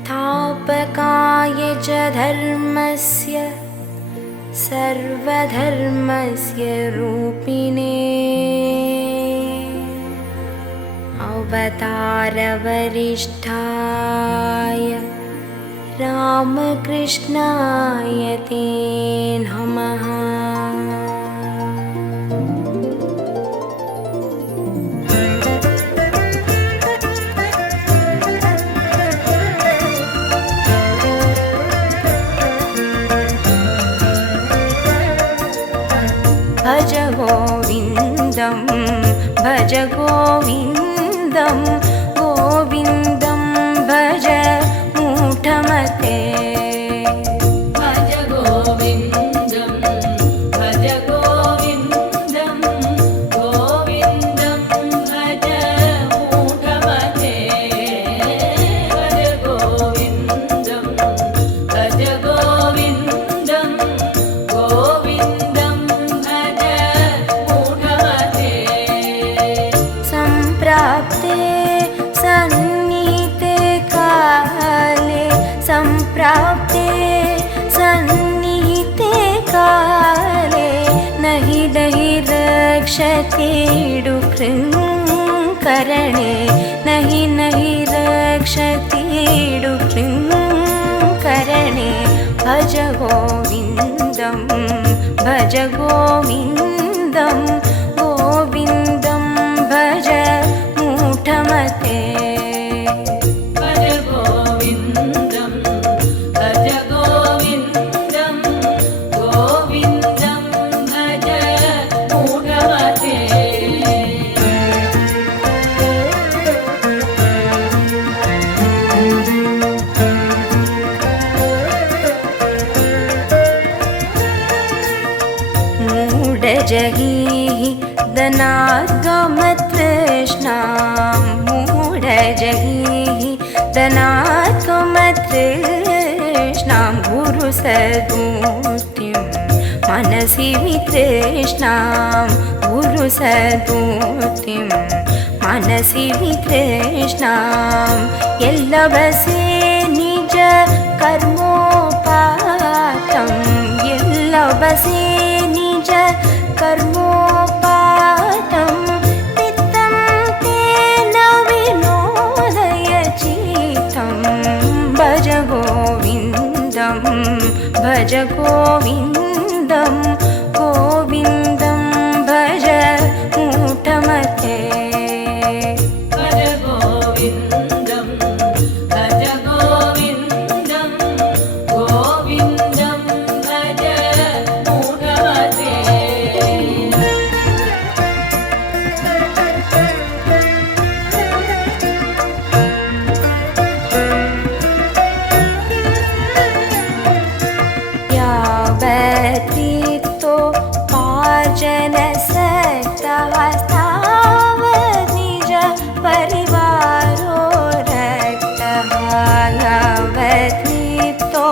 स्थापकाय च धर्मस्य सर्वधर्मस्य रूपिणे अवतारवरिष्ठाय रामकृष्णाय ते नमः। भज गोविन्दं भज गोविन्दं गोविन्दं भज मूढमते। भज गोविन्दं भज गोविन्दं गोविन्दं भज मूढमते। भज गोविन्दं भज गोविन्दं गोविन्दं भज मूढमते। सम्प्राप्ते सन्निहिते काले सम्प्राप्ते सन्निहिते काले नहि दहि रक्षते डुकृङ्करणे नहि रक्षते डुकृङ्करणे। भज गोविन्दं भज गोविन्दं गोविन्दं भज मूढमते। भज गोविन्दं भज गोविन्दं गोविन्दं भज मूढमते। मूढजगीः दनाद्गमतृष्णां मूढजगीः दनाद्गमतृष्णां गुरुसदूतिं मनसि वितृष्णां गुरुसदूतिं मनसि वितृष्णां। यल्लभसे निज कर्मोपातं यल्लभसे निज कर्मोपातं पित्तं तेन विनोदय चित्तं। भज गोविन्दं भज गोविन्दं गोविन्दं भज मूढमते। भज गोविन्दं भज गोविन्दं गोविन्दं भज मूढमते। यावत्तो पार्जनसक्तः तावत् निज परिवारो रक्तः। यावत्तो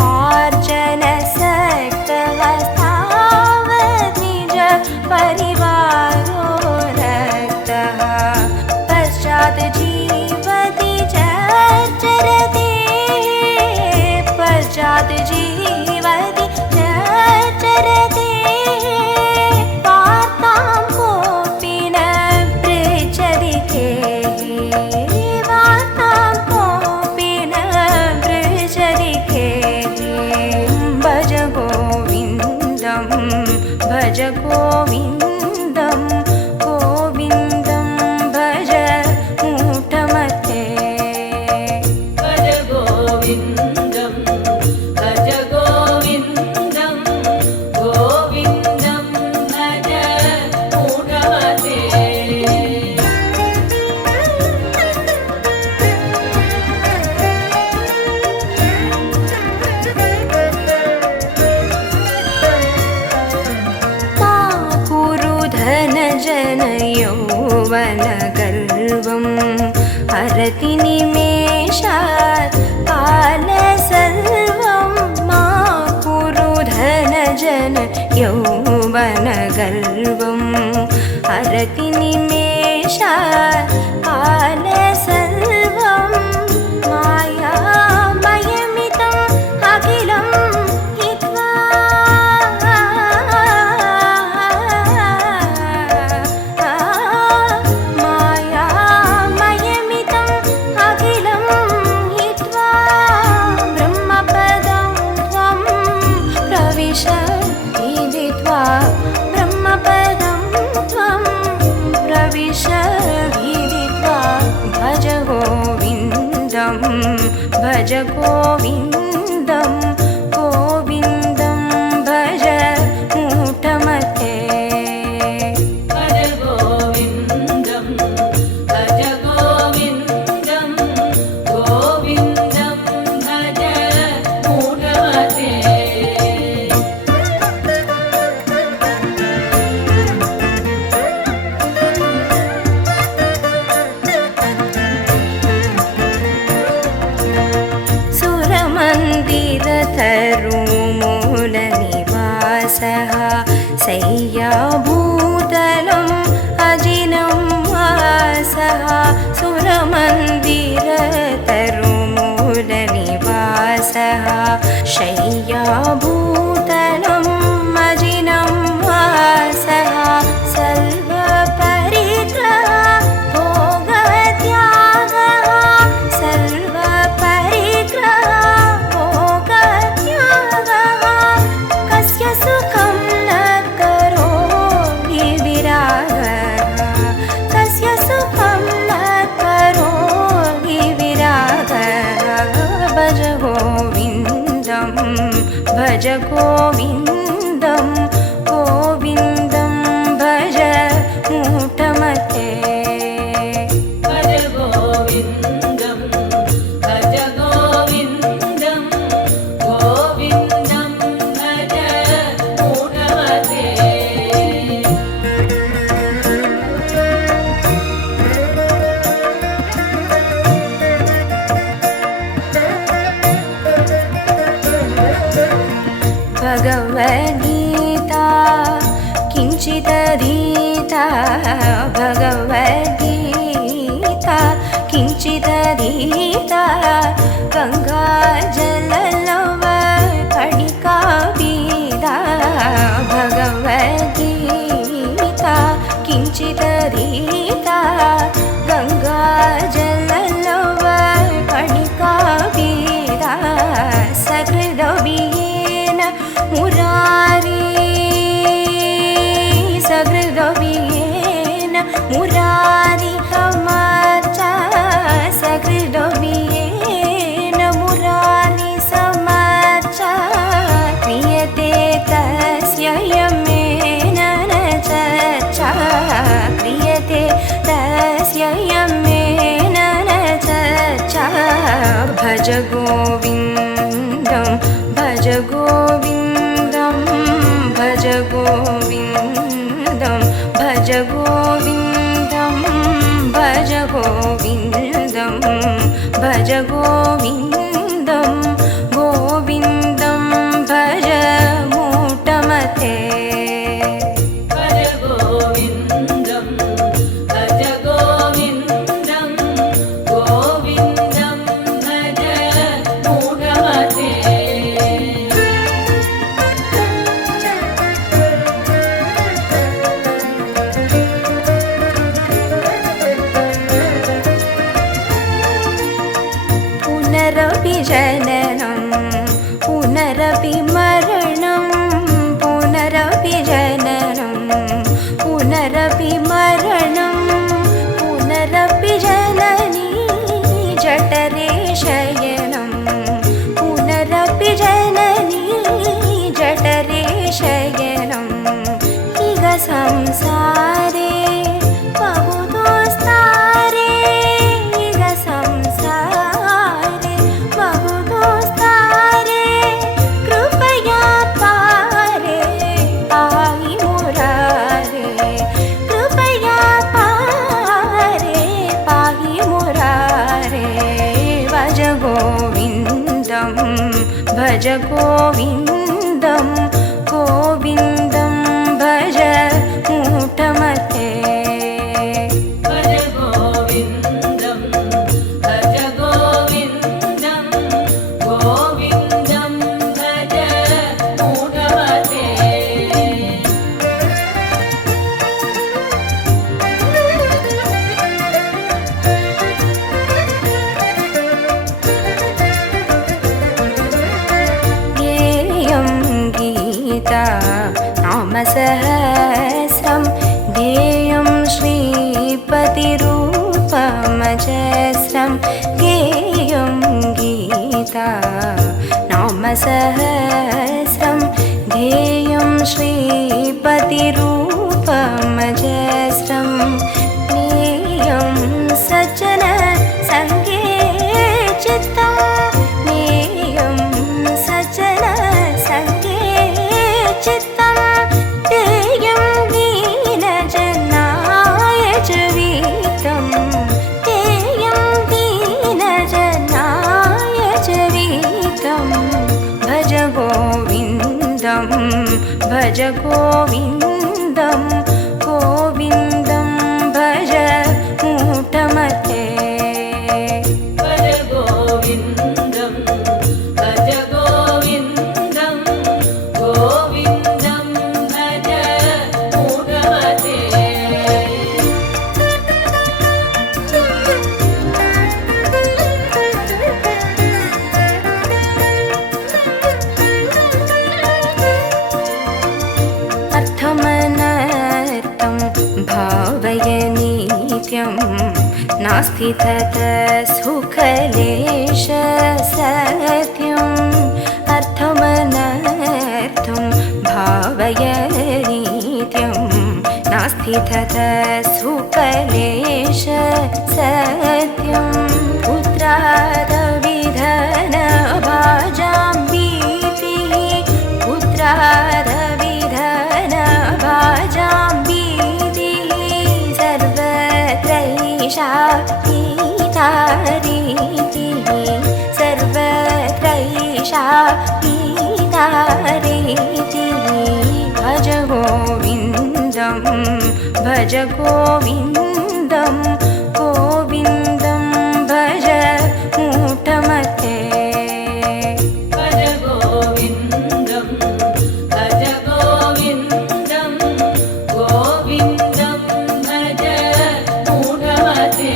पार्जनसक्तः तावत् निज परिवारो रक्तः। पश्चात् जीवति चरते पश्चात् जीवति चरते वार्तां कोऽपि न पृच्छति वार्तां कोऽपि न पृच्छति। भज गोविन्दं भज गोविन्दं गोविन्दं भज मूढमते। भज गोविन्दं भज गोविन्दं गोविन्दं भज मूढमते। मा कुरु धनजन यौवनगर्वं हरति निमेषात् कालसर्वं। मा कुरु धनजन यौवनगर्वं हरति अरतिनिमेषात् कालसर्वं मायामयमिदम् अखिलं हित्वा मायामयमिदम् अखिलं हित्वा ब्रह्मपदं त्वं प्रविश विदित्वा ब्रह्मपदं त्वं प्रविश विदित्वा भज गोविन्दं भज गोविन्दं गोविन्दं भज मूढमते भज गोविन्दं भज गोविन्दं गोविन्दं भज मूढमते सुरमन्दिरतरुमूलनिवासः शय्याभूतलम् अजिनं वासः सुरमन्दिरतरुमूलनिवासः शय्याभूतलम् अजिनं वासः सर्वपरिग्रह भोगत्यागः सर्वपरिग्रह भोगत्यागः कस्य सुखं न करोति विरागः कस्य सुखं न करोति विरागः भज गोविन्दं भज गोविन्दं गोविन्दं भज मूढमते भज गोविन्दं भज गोविन्दं गोविन्दं भज मूढमते भगवद्गीता किञ्चिदधीता भगवद्गीता किञ्चिदधीता गङ्गाजललव कणिका पीता भगवद्गीता किञ्चिदधीता गङ्गाजललव कणिका पीता सकृदभियेन मुरारी सकृदभियेन मुरारी समाचा सकृदभियेन मुरारी समाचा क्रियते तस्य यमेन न चर्चा क्रियते तस्य यमेन न चर्चा भज गोविन्दं भज गोविन्दं भज गोविन्दं भज गोविन्दं भज गोविन्दं भज गोविन्दं गोविन्दं भज मूढमते भज गोविन्दं भज गोविन्दं गोविन्दं भज मूढमते पुनरपि जननं पुनरपि मरणं पुनरपि जननं पुनरपि मरणं पुनरपि जननी जठरे शयनं पुनरपि जननी जठरे शयनम् इह संसारे बहुदोस्तारे इह संसारे बहुदोस्तारे कृपया पारे पाहि मुरारे कृपया पारे पाहि मुरारे भज गोविन्दं भज गोविन्दं गोविन्दं भज मूढमते नामसहस्रं ध्येयं श्रीपतिरूपमजस्रं ज्ञेयं सज्जन सङ्गे चित्तं ज्ञेयं सज्जन सङ्गे चित्तं ध्येयं दीनजनाय च वीतं ध्येयं दीनजनाय च वीतं भज गोविन्दं भज गोविन्दं गोविन्दं भज मूढमते भज गोविन्दं भज गोविन्दं गोविन्दं भज मूढमते अर्थमनर्थं भावय नित्यं नास्ति ततः सुखलेश सत्यम् अर्थमनर्थं भावय नित्यं नास्ति ततः सुखलेश सत्यं पुत्रादविधन भाजां भीतिः पुत्रादविधन भाजां भीतिः सर्वत्रैषा गीतारीतिः सर्वत्रैषा गीतारीतिः भज गोविन्दं भज गोविन्दं गोविन्दं भज मूढमते भज गोविन्दं भज गोविन्दं गोविन्दं भज मूढमते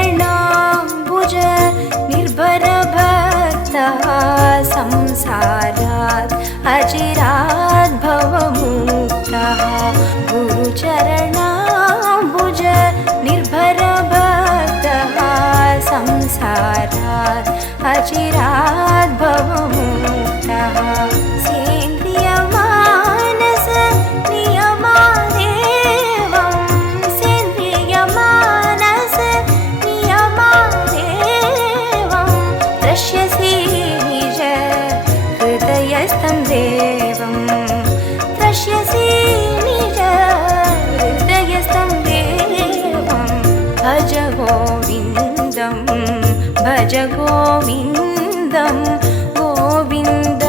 गुरुचरणाम्बुज निर्भरभक्तः संसारात् अचिरात् भवमुक्तः गुरुचरणाम्बुज निर्भरभक्तः संसारात् अचिरात् भवमुक्तः सेन्द्रियमानस नियमादेवं सेन्द्रियमानस नियमादेवं द्रक्ष्यसि निज हृदयस्थं देवं द्रक्ष्यसि निज हृदयस्थं देवं भज गोविन्दं भज गोविन्दं गोविन्द